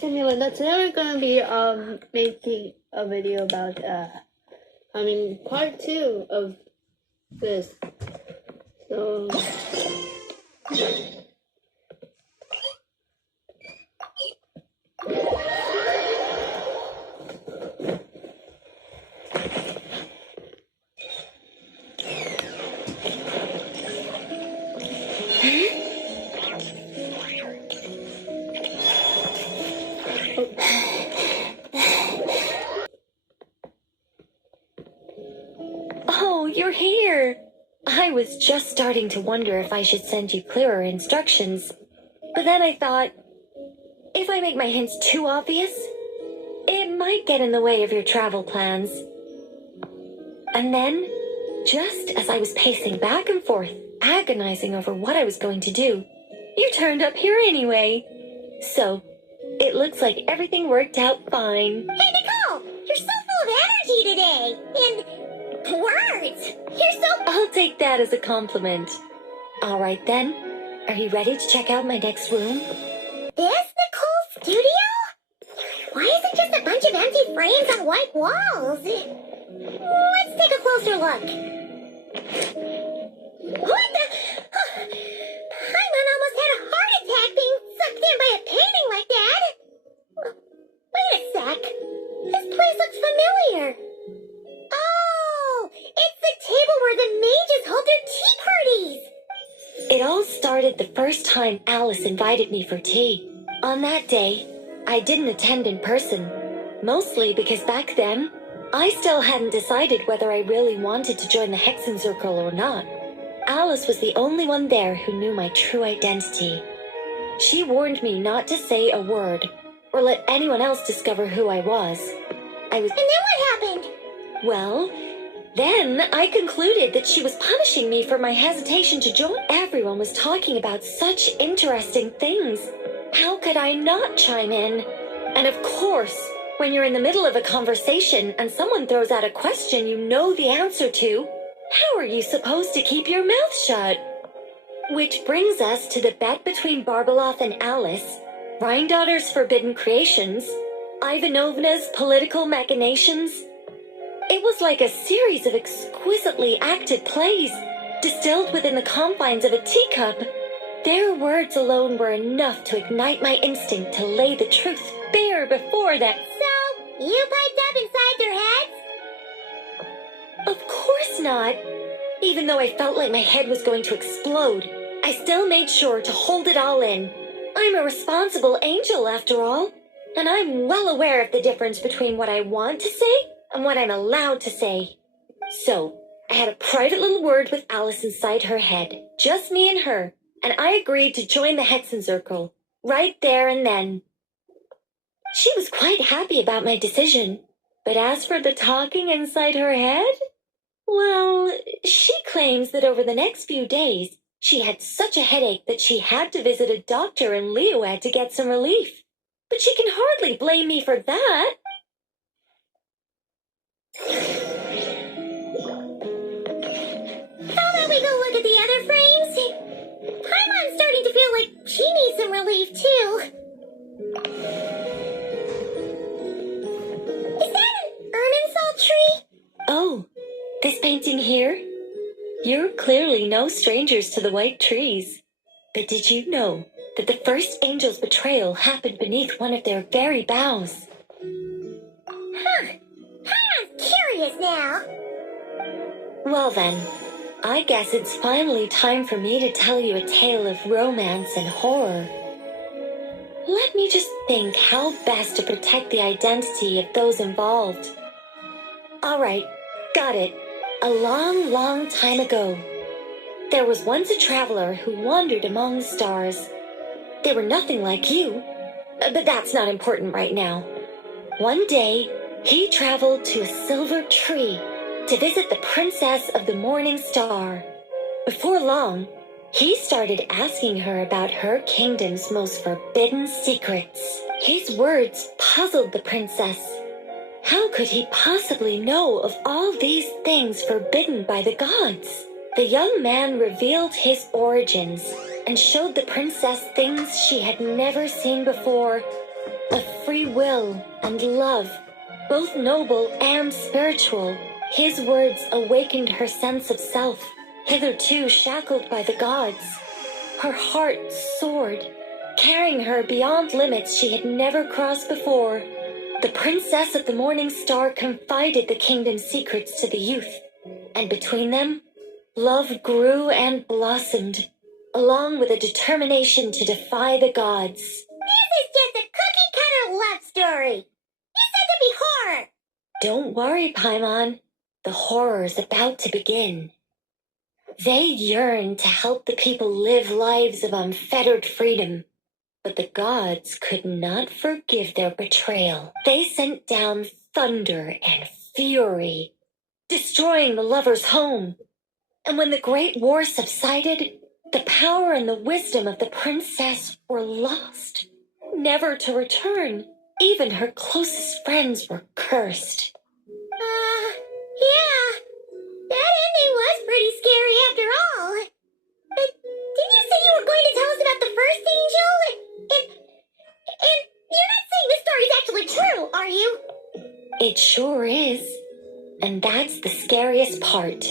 Anyway, that's never gonna be making a video about part 2 of this. So Oh, you're here! I was just starting to wonder if I should send you clearer instructions. But then I thought, if I make my hints too obvious, it might get in the way of your travel plans. And then, just as I was pacing back and forth, agonizing over what I was going to do, you turned up here anyway. So, it looks like everything worked out fine. Hey, Nicole! You're so full of energy today! And words! You're so... I'll take that as a compliment. All right then. Are you ready to check out my next room? This Nicole's studio? Why is it just a bunch of empty frames on white walls? Let's take a closer look. What the... Paimon almost had a heart attack being sucked in by a painting like that. Wait a sec. This place looks familiar. Oh, it's the table where the mages hold their tea parties. It all started the first time Alice invited me for tea. On that day, I didn't attend in person, mostly because back then, I still hadn't decided whether I really wanted to join the Hexen Circle or not. Alice was the only one there who knew my true identity. She warned me not to say a word, or let anyone else discover who I was. And then what happened? Well, then I concluded that she was punishing me for my hesitation to join. Everyone was talking about such interesting things. How could I not chime in? And of course, when you're in the middle of a conversation and someone throws out a question you know the answer to, how are you supposed to keep your mouth shut? Which brings us to the bet between Barbeloth and Alice, Rhindaughter's forbidden creations, Ivanovna's political machinations. It was like a series of exquisitely acted plays, distilled within the confines of a teacup. Their words alone were enough to ignite my instinct to lay the truth bare before them. So, you piped up inside their heads? Of course not. Even though I felt like my head was going to explode, I still made sure to hold it all in. I'm a responsible angel, after all, and I'm well aware of the difference between what I want to say and what I'm allowed to say. So, I had a private little word with Alice inside her head, just me and her, and I agreed to join the Hexen Circle, right there and then. She was quite happy about my decision, but as for the talking inside her head, well, she claims that over the next few days, she had such a headache that she had to visit a doctor in Liyue to get some relief. But she can hardly blame me for that. How about we go look at the other frames? Paimon's starting to feel like she needs some relief, too. Is that an Irminsul tree? Oh, this painting here? You're clearly no strangers to the white trees. But did you know that the first angel's betrayal happened beneath one of their very boughs? Huh. Paimon's curious now. Well then, I guess it's finally time for me to tell you a tale of romance and horror. Let me just think how best to protect the identity of those involved. All right, got it. A long, long time ago, there was once a traveler who wandered among the stars. They were nothing like you, but that's not important right now. One day, he traveled to a silver tree to visit the princess of the morning star. Before long, he started asking her about her kingdom's most forbidden secrets. His words puzzled the princess. How could he possibly know of all these things forbidden by the gods? The young man revealed his origins and showed the princess things she had never seen before. of free will and love, both noble and spiritual. His words awakened her sense of self, hitherto shackled by the gods. Her heart soared, carrying her beyond limits she had never crossed before. The princess of the morning star confided the kingdom's secrets to the youth, and between them, love grew and blossomed, along with a determination to defy the gods. This is just a cookie-cutter love story. You said there'd be horror. Don't worry, Paimon. The horror's about to begin. They yearned to help the people live lives of unfettered freedom, but the gods could not forgive their betrayal. They sent down thunder and fury, destroying the lovers' home. And when the great war subsided, the power and the wisdom of the princess were lost, never to return. Even her closest friends were cursed. Yeah. That ending was pretty scary after all. But didn't you say you were going to tell us about the first angel? And you're not saying this story's actually true, are you? It sure is. And that's the scariest part.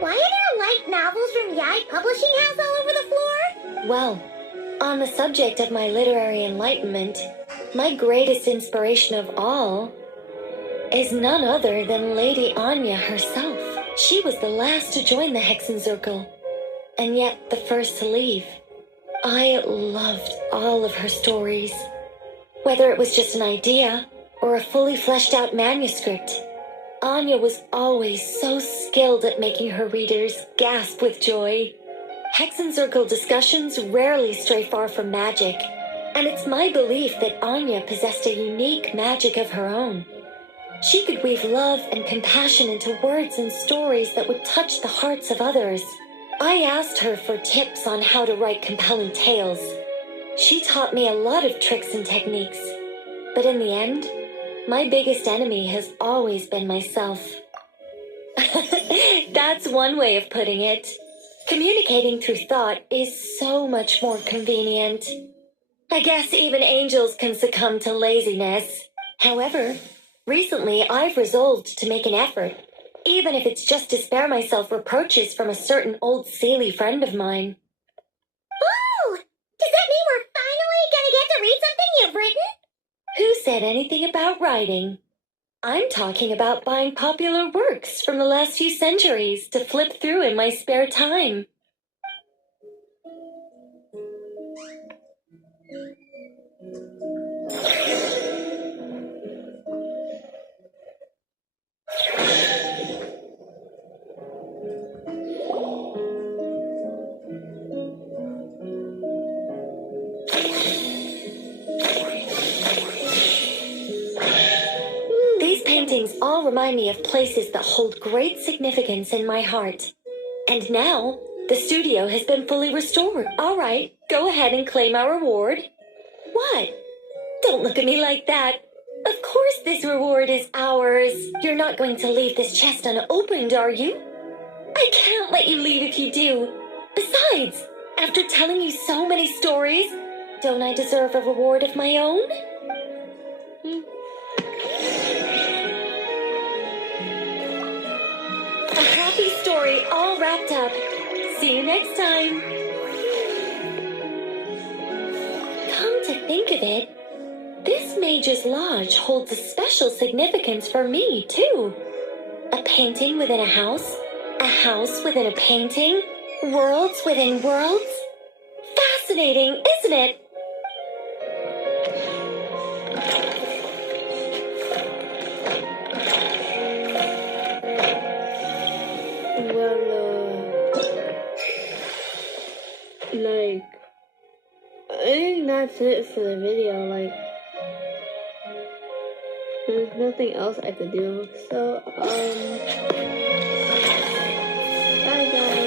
Why are there light novels from Yai Publishing House all over the floor? Well, on the subject of my literary enlightenment, my greatest inspiration of all is none other than Lady Anya herself. She was the last to join the Hexenzirkel, and yet the first to leave. I loved all of her stories, whether it was just an idea or a fully fleshed out manuscript. Anya was always so skilled at making her readers gasp with joy. Hexenzirkel discussions rarely stray far from magic, and it's my belief that Anya possessed a unique magic of her own. She could weave love and compassion into words and stories that would touch the hearts of others. I asked her for tips on how to write compelling tales. She taught me a lot of tricks and techniques, but in the end, my biggest enemy has always been myself. That's one way of putting it. Communicating through thought is so much more convenient. I guess even angels can succumb to laziness. However, recently I've resolved to make an effort, even if it's just to spare myself reproaches from a certain old Seelie friend of mine. Oh! Does that mean we're finally gonna get to read something you've written? Who said anything about writing? I'm talking about buying popular works from the last few centuries to flip through in my spare time. These paintings all remind me of places that hold great significance in my heart. And now, the studio has been fully restored. All right, go ahead and claim our reward. What? Don't look at me like that. Of course this reward is ours. You're not going to leave this chest unopened, are you? I can't let you leave if you do. Besides, after telling you so many stories, don't I deserve a reward of my own? A happy story all wrapped up. See you next time. Come to think of it, this Mage's Lodge holds a special significance for me, too. A painting within a house within a painting, worlds within worlds. Fascinating, isn't it? Like, I think that's it for the video. Like, there's nothing else I could do. So, bye guys.